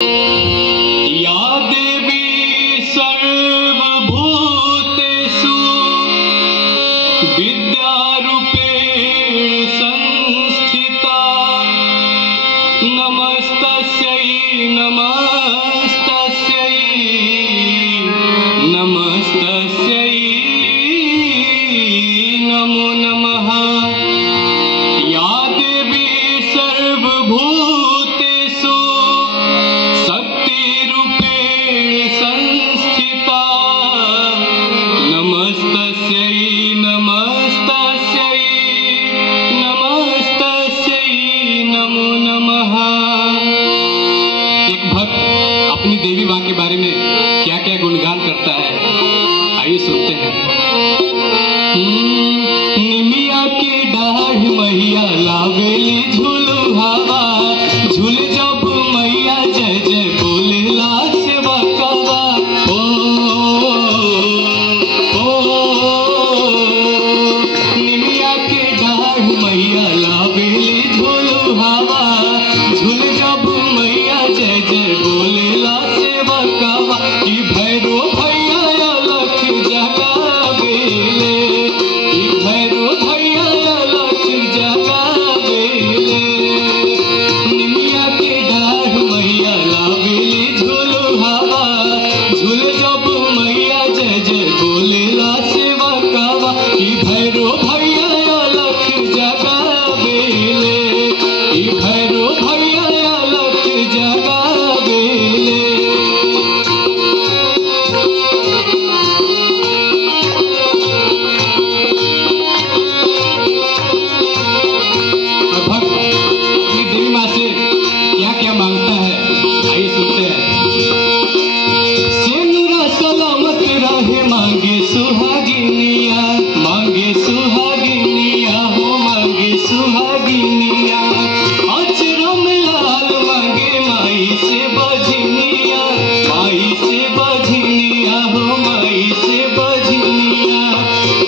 या देवी सर्वभूतेषु विद्यारूपेण संस्थिता नमस्तस्यै नमस्तस्यै नमस्तस्यै नमो नमः। या देवी सर्वभूतेषु शक्तिरूपेण संस्थिता नमस्तस्यै नमस्तस्यै नमस्तस्यै नमो नमः। एक भक्त अपनी देवी माँ के बारे में क्या क्या गुणगान करता है, आइए सुनते हैं। निमिया के डाढ़ मैया लावेली झूलू हवा, झूल जब मैया जय जय बोलेला सेवा कवा। ओ निमिया के डाढ़ मैया लावेली झूलू हवा, झूल जब मैया जय जय बोलेला सेवा कवा। कि भैरो भैया अलख जगावेले, कि भैरो भैया अलख जगावेले। निमिया के डाढ़ मैया लावेली झूलू हवा, झूल जब मैया जय जय बोलेला सेवा कवा। कि भैरो भैया अलख जगावेले, कि भैरो भैया अलख जगावेले। और भक्त अपनी देवी माँ से क्या क्या मांगता है, आइए सुनते हैं। सेनुरा सलामत रहे मांगे सुहागिनिया, मांगे सुहागिनिया हो मांगे सुहागिनिया। अचरा में लाल मांगे माई से बजनिया, माई से बजनिया हो माई से बजनिया।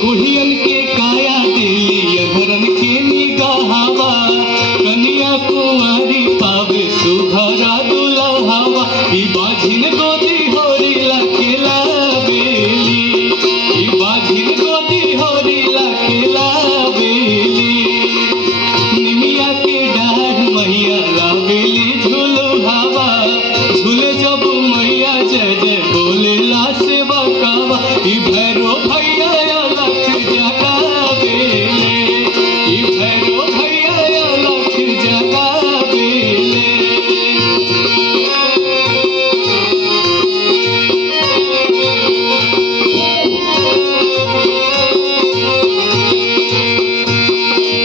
कुढ़ियन के काया देली अधरन के निगाहवा, कन्या कुंवारी पावे सुघरा दुल्हवा। ई बाझिन गोदी होरी लखेला बेली, ई बाझिन गोदी होरी लखेला बेली। निमिया के डाढ़ मैया लावेली झूलू हवा, झूले जब मैया जय जय बोलेला सेवा कवा। ई भैरो भैया अलख जगावेले, ई भैरो भैया अलख जगावेले।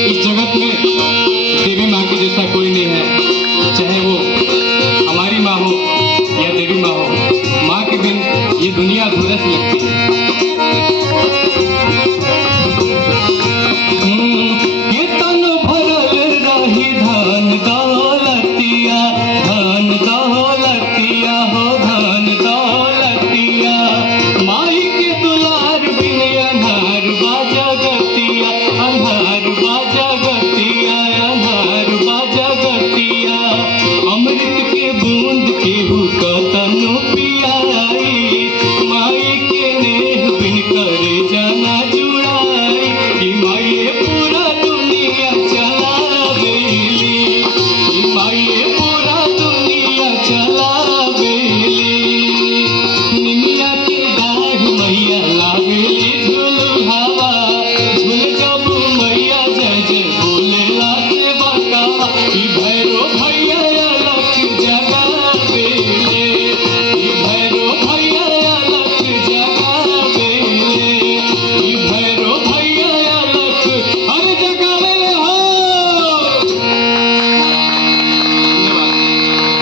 इस जगत में देवी माँ के जैसा कोई नहीं है, चाहे वो हमारी माँ हो या देवी माँ हो। माँ के बिन ये दुनिया अधूरा सी लगती है।